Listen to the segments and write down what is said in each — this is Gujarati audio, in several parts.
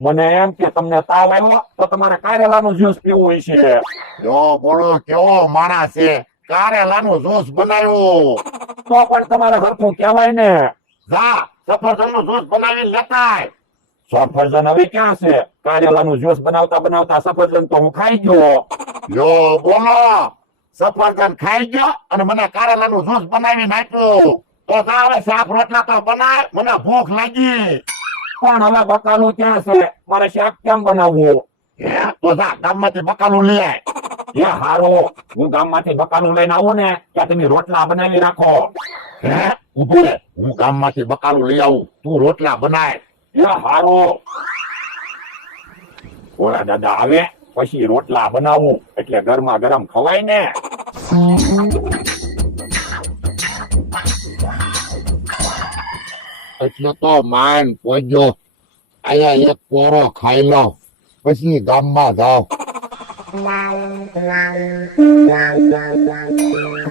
મને એમ કે તમને તાવ આવ્યો તો તમારે કારેલાનું જ્યુસ પીવું છે. જો બોલો કેવો માણસ છે, કારેલાનું જ્યુસ બનાવ્યું. તો પણ તમારે હરખું કહેવાય ને. જા સફરજનનું જ્યુસ બનાવી લેતા આય. સફરજન હવે ક્યાં છે? કારેલાનું જ્યુસ બનાવતા બનાવતા સફરજન તો હું ખાઈ ગયો. જો બોલો સફરજન ખાઈ ગયો અને મને કારેલાનું જ્યુસ બનાવી નાખ્યું. તો જા હવે શાક રોટલા તો બનાય, મને ભૂખ લાગી. પણ હવે બકાલું ક્યાં છે? મારે શાક કેમ બનાવવું? હે તો જા ગામમાંથી બકાલું લઈ આય. એ હારો, હું ગામમાંથી બકાલું લઈને આવું ને ત્યાં તમે રોટલા બનાવી રાખો. હે ઉભો રે, હું ગામમાંથી બકાલું લઈ આવું, તું રોટલા બનાય. એ હારો. ઓલા દાદા આવે પછી રોટલા બનાવું એટલે ગરમા ગરમ ખવાય ને. એટલે તો માન પોજો અહીંયા એક પોરો ખાઈ લઉં પછી ગામમાં જાવ.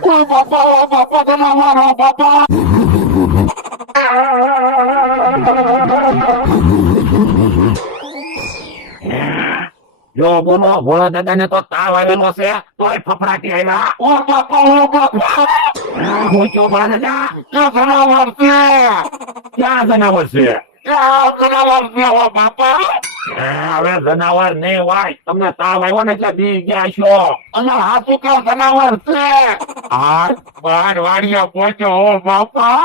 ઓ બાપા જનાવર, બાપા. જો બોલો ભોળા દાદા ને તો તાવ આવેલો છે તોય ફફડાટી આવ્યા. ઓ બાપા, ઓ બાપા. હું કયો ભોળા દાદા? આ જનાવર છે, ક્યાં જનાવર છે? આ જનાવર છે, ઓ બાપા. હવે જનાવર નહીં હોય, તમને તાવ આવ્યો ને એટલે બી ગયા છો. અને હાથું કે જનાવર છે. આ બાર વાડિયા પહોંચ્યો ઓ બાપા.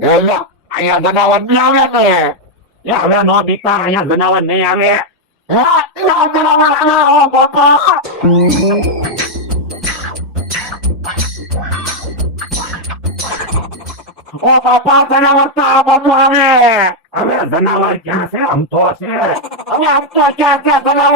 એટલે અહીંયા જનાવર નહીં આવે ને. એ હવે નો બીતા, અહીંયા જનાવર નહીં આવે. હે આ જનાવર આવે, ઓ બાપા. ઓ બાપા જનાવર તો આ બાજુ આવે. હવે જનાવર ક્યાં છે? આમ તો છે. હવે આમ તો ક્યાં છે જનાવર?